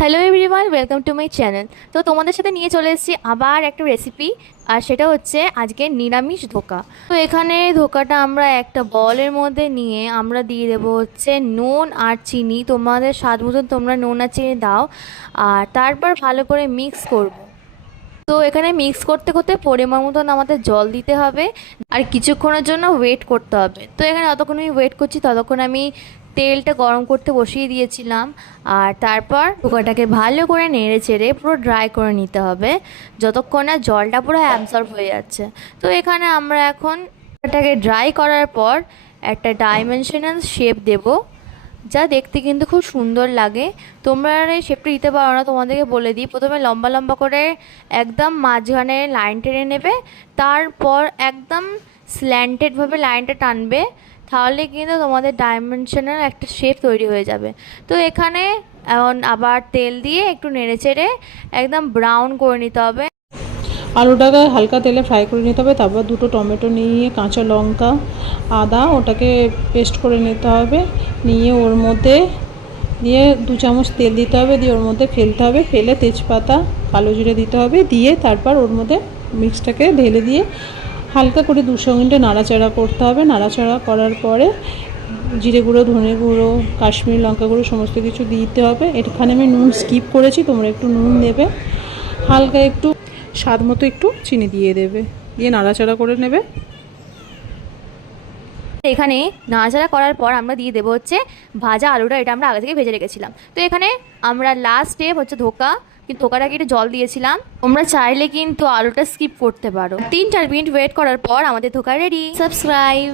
Hello everyone, welcome to my channel. তো তোমাদের সাথে নিয়ে চলে এসেছি আবার একটা রেসিপি, আর সেটা হচ্ছে আজকে নিরামিষ ধোকা। তো এখানে ধোকাটা আমরা একটা বলের মধ্যে নিয়ে আমরা দিয়ে দেবো হচ্ছে নুন আর চিনি। তোমাদের স্বাদ মতন তোমরা নুন আর চিনি দাও, আর তারপর ভালো করে মিক্স করব। তো এখানে মিক্স করতে করতে পরিমাণ মতন আমাদের জল দিতে হবে, আর কিছুক্ষণের জন্য ওয়েট করতে হবে। তো এখানে যতক্ষণ আমি ওয়েট করছি ততক্ষণ আমি তেলটা গরম করতে বসিয়ে দিয়েছিলাম, আর তারপর পোকাটাকে ভালো করে নেড়ে চেড়ে পুরো ড্রাই করে নিতে হবে যতক্ষণ না জলটা পুরো অ্যাবসর্ব হয়ে যাচ্ছে। তো এখানে আমরা এখন এটাকে ড্রাই করার পর একটা ডাইমেনশনাল শেপ দেবো, যা দেখতে কিন্তু খুব সুন্দর লাগে। তোমরা এই শেপটা দিতে পারো না, তোমাদেরকে বলে দিই। প্রথমে লম্বা লম্বা করে একদম মাঝখানে লাইন টেনে নেবে, তারপর একদম স্ল্যান্টেডভাবে লাইনটা টানবে, তাহলে কিন্তু তোমাদের ডাইমেনশনাল একটা শেপ তৈরি হয়ে যাবে। তো এখানে এখন আবার তেল দিয়ে একটু নেড়ে চেড়ে একদম ব্রাউন করে নিতে হবে। আলুটাকে হালকা তেলে ফ্রাই করে নিতে হবে। তারপর দুটো টমেটো নিয়ে কাঁচা লঙ্কা, আদা ওটাকে পেস্ট করে নিতে হবে। নিয়ে ওর মধ্যে দিয়ে 2 চামচ তেল দিতে হবে, দিয়ে ওর মধ্যে ফেলতে হবে। ফেলে তেজপাতা, কালো জিরে দিতে হবে, দিয়ে তারপর ওর মধ্যে মিক্সটাকে ঢেলে দিয়ে হালকা করে 2 মিনিট নাড়াচাড়া করতে হবে। নাড়াচাড়া করার পরে জিরে গুঁড়ো, ধনে গুঁড়ো, কাশ্মীরি লঙ্কা গুঁড়ো সমস্ত কিছু দিতে হবে। এখানে আমি নুন স্কিপ করেছি, তোমরা একটু নুন দেবে। হালকা একটু স্বাদ মতো একটু চিনি দিয়ে দেবে, দিয়ে নাড়াচাড়া করে নেবে। এখানে নাড়াচাড়া করার পর আমরা দিয়ে দেবো হচ্ছে ভাজা আলুটা, এটা আমরা আগে থেকে ভেজে রেখেছিলাম। তো এখানে আমরা লাস্ট স্টেপ হচ্ছে ধোকা, কিন্তু ধোকাটাকে একটু জল দিয়েছিলাম। তোমরা চাইলে কিন্তু আলুটা স্কিপ করতে পারো। 3-4 মিনিট ওয়েট করার পর আমাদের ধোকা রেডি। সাবস্ক্রাইব।